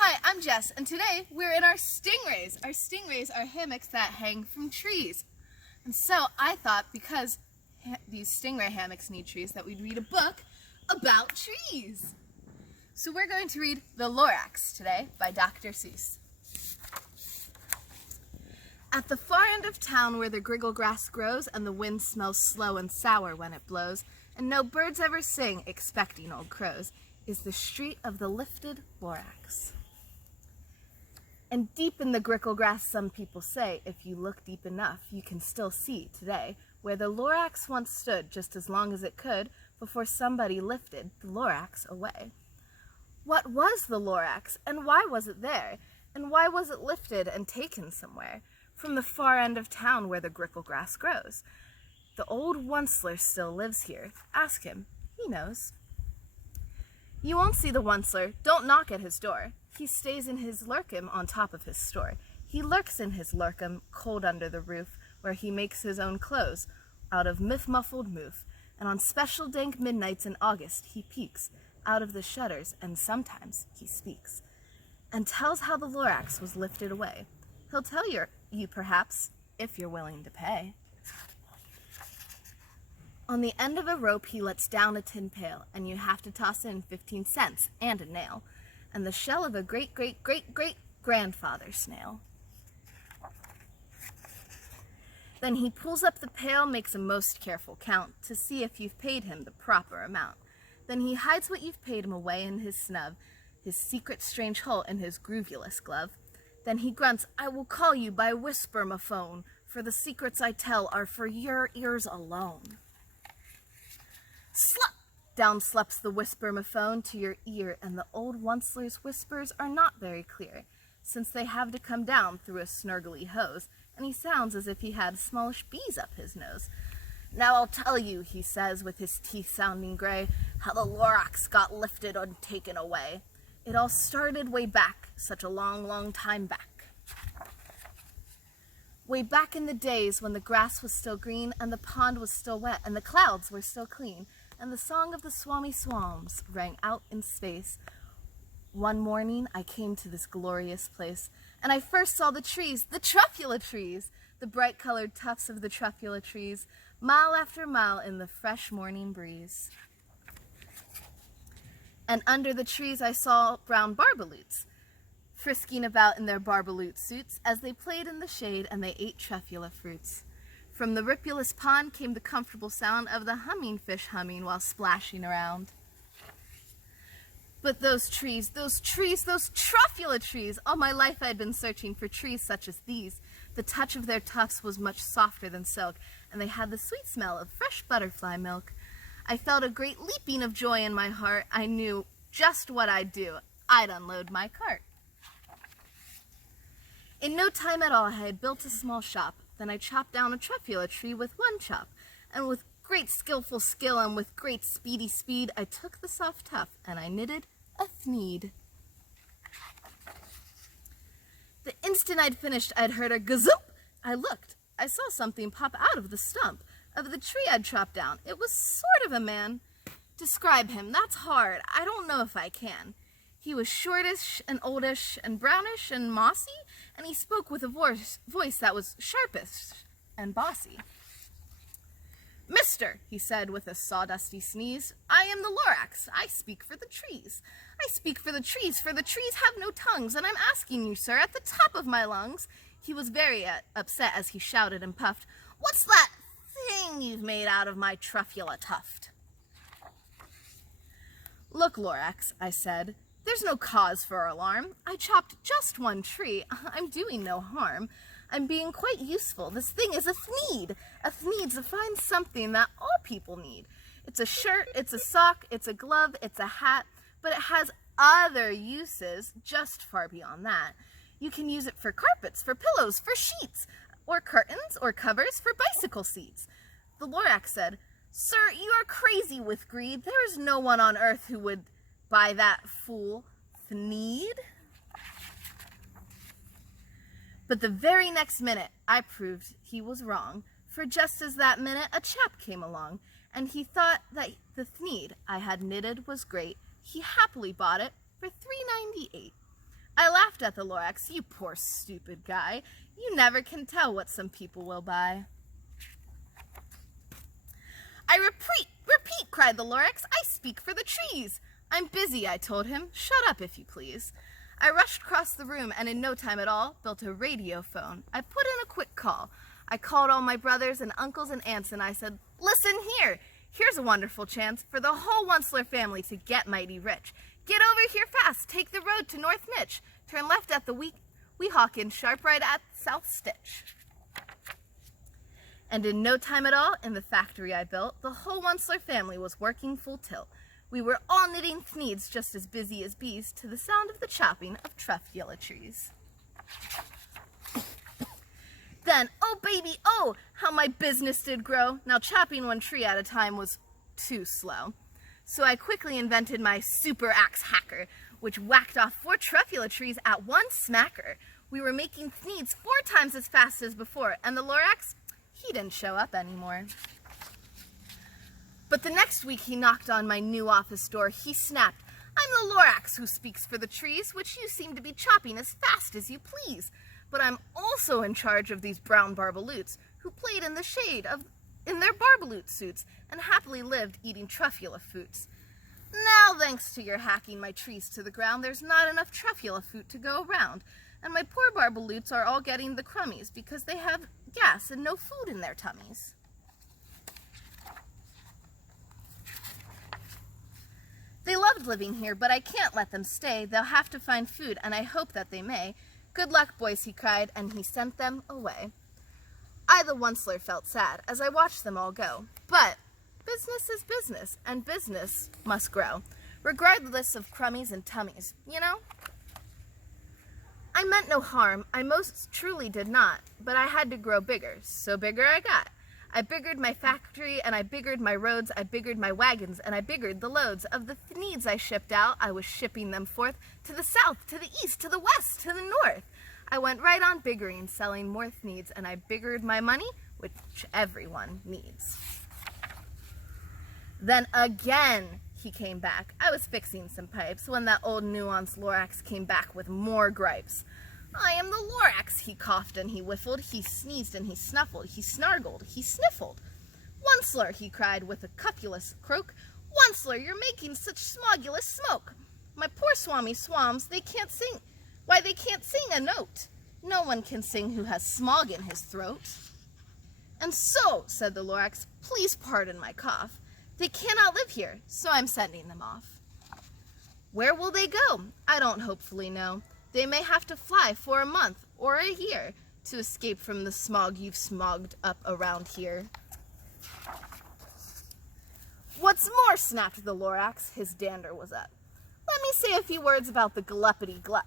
Hi, I'm Jess, and today we're in our Stingrays. Our Stingrays are hammocks that hang from trees. And so I thought, because these Stingray hammocks need trees, that we'd read a book about trees. So we're going to read The Lorax today by Dr. Seuss. At the far end of town where the griggle grass grows and the wind smells slow and sour when it blows, and no birds ever sing, expecting old crows, is the street of the lifted Lorax. And deep in the grickle grass, some people say, if you look deep enough, you can still see today where the Lorax once stood just as long as it could before somebody lifted the Lorax away. What was the Lorax, and why was it there? And why was it lifted and taken somewhere? From the far end of town where the grickle grass grows. The old Onceler still lives here. Ask him. He knows. You won't see the Onceler. Don't knock at his door. He stays in his lurkum on top of his store. He lurks in his lurkum, cold under the roof, where he makes his own clothes out of myth-muffled moof. And on special dank midnights in August, he peeks out of the shutters, and sometimes he speaks, and tells how the Lorax was lifted away. He'll tell you perhaps, if you're willing to pay. On the end of a rope he lets down a tin pail, and you have to toss in 15 cents and a nail, and the shell of a great-great-great-great-grandfather snail. Then he pulls up the pail, makes a most careful count, to see if you've paid him the proper amount. Then he hides what you've paid him away in his snub, his secret strange hole in his groovulous glove. Then he grunts, I will call you by whisper-ma-phone, for the secrets I tell are for your ears alone. Slup! Down slups the whisper-ma-phone to your ear, and the old Onceler's whispers are not very clear, since they have to come down through a snurgly hose, and he sounds as if he had smallish bees up his nose. Now I'll tell you, he says, with his teeth sounding gray, how the Lorax got lifted and taken away. It all started way back, such a long, long time back. Way back in the days when the grass was still green, and the pond was still wet, and the clouds were still clean, and the song of the swammy swans rang out in space. One morning I came to this glorious place, and I first saw the trees, the truffula trees, the bright-colored tufts of the truffula trees, mile after mile in the fresh morning breeze. And under the trees I saw brown barbaloots, frisking about in their barbaloot suits as they played in the shade and they ate truffula fruits. From the ripulous pond came the comfortable sound of the humming fish humming while splashing around. But those trees, those truffula trees, all my life I had been searching for trees such as these. The touch of their tufts was much softer than silk, and they had the sweet smell of fresh butterfly milk. I felt a great leaping of joy in my heart. I knew just what I'd do. I'd unload my cart. In no time at all I had built a small shop. Then I chopped down a truffula tree with one chop, and with great skillful skill and with great speedy speed, I took the soft tuft and I knitted a thneed. The instant I'd finished, I'd heard a gazoop. I looked. I saw something pop out of the stump of the tree I'd chopped down. It was sort of a man. Describe him, that's hard. I don't know if I can. He was shortish and oldish and brownish and mossy, and he spoke with a voice that was sharpish and bossy. Mister, he said with a sawdusty sneeze, I am the Lorax. I speak for the trees. I speak for the trees have no tongues, and I'm asking you, sir, at the top of my lungs. He was very upset as he shouted and puffed, What's that thing you've made out of my truffula tuft? Look, Lorax, I said, there's no cause for alarm. I chopped just one tree. I'm doing no harm. I'm being quite useful. This thing is a thneed. A thneed's a fine something that all people need. It's a shirt, it's a sock, it's a glove, it's a hat, but it has other uses just far beyond that. You can use it for carpets, for pillows, for sheets, or curtains, or covers, for bicycle seats. The Lorax said, Sir, you are crazy with greed. There is no one on earth who would buy that fool thneed. But the very next minute I proved he was wrong, for just as that minute a chap came along, and he thought that the thneed I had knitted was great. He happily bought it for $3.98. I laughed at the Lorax. You poor stupid guy. You never can tell what some people will buy. I repeat, cried the Lorax. I speak for the trees. I'm busy, I told him. Shut up, if you please. I rushed across the room and in no time at all built a radio phone. I put in a quick call. I called all my brothers and uncles and aunts and I said, listen here. Here's a wonderful chance for the whole Onceler family to get mighty rich. Get over here fast. Take the road to North Nitch. Turn left at the Weehawken, sharp right at South Stitch. And in no time at all, in the factory I built, the whole Onceler family was working full tilt. We were all knitting thneeds just as busy as bees to the sound of the chopping of truffula trees. Then, oh baby, oh, how my business did grow. Now chopping one tree at a time was too slow. So I quickly invented my super axe hacker, which whacked off 4 truffula trees at one smacker. We were making thneeds 4 times as fast as before, and the Lorax, he didn't show up anymore. But the next week he knocked on my new office door. He snapped, I'm the Lorax who speaks for the trees, which you seem to be chopping as fast as you please. But I'm also in charge of these brown barbaloots who played in the shade in their barbaloot suits and happily lived eating truffula fruits. Now, thanks to your hacking my trees to the ground, there's not enough truffula fruit to go around, and my poor barbaloots are all getting the crummies because they have gas and no food in their tummies. They loved living here, but I can't let them stay. They'll have to find food, and I hope that they may. Good luck, boys, he cried, and he sent them away. I, the Onceler, felt sad as I watched them all go. But business is business, and business must grow, regardless of crummies and tummies, you know? I meant no harm, I most truly did not, but I had to grow bigger, so bigger I got. I biggered my factory, and I biggered my roads, I biggered my wagons, and I biggered the loads of the thneeds I shipped out. I was shipping them forth to the south, to the east, to the west, to the north. I went right on biggering, selling more thneeds, and I biggered my money, which everyone needs. Then again, he came back. I was fixing some pipes when that old nuanced Lorax came back with more gripes. I am the Lorax, he coughed and he whiffled, he sneezed and he snuffled, he snargled, he sniffled. Onceler, he cried with a cupulous croak, Onceler, you're making such smogulous smoke. My poor swami swams, they can't sing. Why, they can't sing a note. No one can sing who has smog in his throat. And so, said the Lorax, please pardon my cough. They cannot live here, so I'm sending them off. Where will they go? I don't hopefully know. They may have to fly for a month or a year to escape from the smog you've smogged up around here. What's more, snapped the Lorax, his dander was up. Let me say a few words about the gluppity-glup.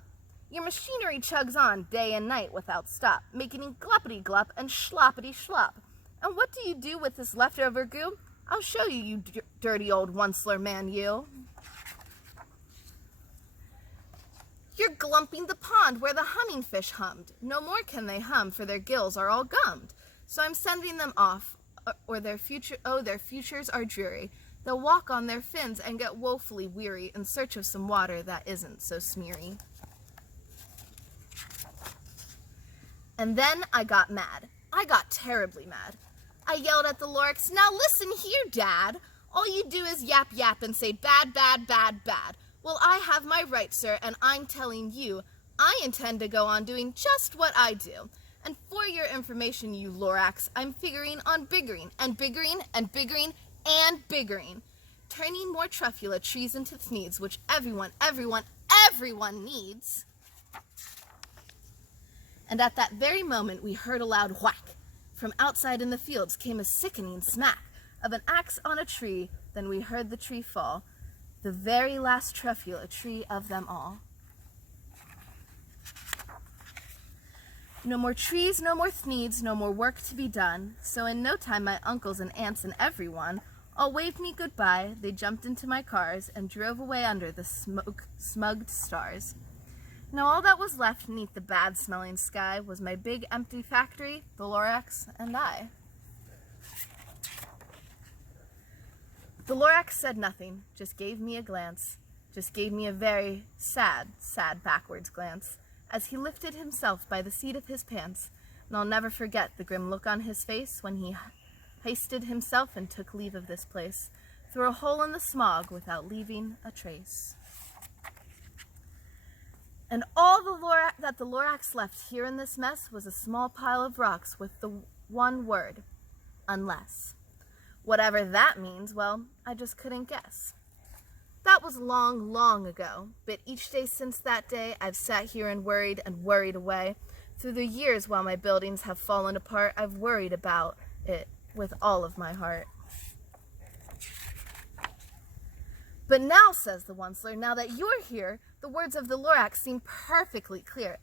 Your machinery chugs on day and night without stop, making gluppity-glup and schloppity-schlop. And what do you do with this leftover goo? I'll show you, you dirty old Onceler man, you. You're glumping the pond where the humming fish hummed. No more can they hum, for their gills are all gummed. So I'm sending them off, or their futures are dreary. They'll walk on their fins and get woefully weary in search of some water that isn't so smeary. And then I got mad. I got terribly mad. I yelled at the Lorax, now listen here, Dad. All you do is yap yap and say bad, bad, bad, bad. Well, I have my right, sir, and I'm telling you, I intend to go on doing just what I do. And for your information, you Lorax, I'm figuring on biggering, and biggering, and biggering, and biggering. Turning more truffula trees into thneeds, which everyone needs. And at that very moment, we heard a loud whack. From outside in the fields came a sickening smack of an axe on a tree. Then we heard the tree fall, the very last truffula tree of them all. No more trees, no more thneeds, no more work to be done. So in no time my uncles and aunts and everyone all waved me goodbye. They jumped into my cars and drove away under the smogged stars. Now all that was left neath the bad-smelling sky was my big empty factory, the Lorax, and I. The Lorax said nothing, just gave me a glance. just gave me a very sad, sad backwards glance as he lifted himself by the seat of his pants, and I'll never forget the grim look on his face when he hoisted himself and took leave of this place, through a hole in the smog without leaving a trace. And all that the Lorax left here in this mess was a small pile of rocks with the one word, unless. Whatever that means, well, I just couldn't guess. That was long, long ago, but each day since that day I've sat here and worried away. Through the years while my buildings have fallen apart, I've worried about it with all of my heart. But now, says the Onceler, now that you're here, the words of the Lorax seem perfectly clear.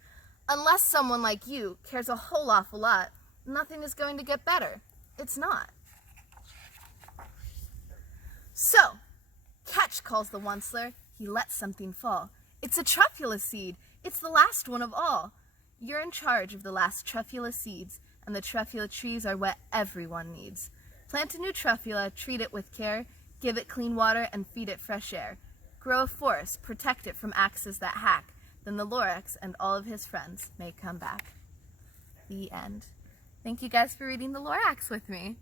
Unless someone like you cares a whole awful lot, nothing is going to get better. It's not. So, catch, calls the Onceler. He lets something fall. It's a truffula seed. It's the last one of all. You're in charge of the last truffula seeds, and the truffula trees are what everyone needs. Plant a new truffula, treat it with care, give it clean water, and feed it fresh air. Grow a forest, protect it from axes that hack, then the Lorax and all of his friends may come back. The end. Thank you guys for reading the Lorax with me.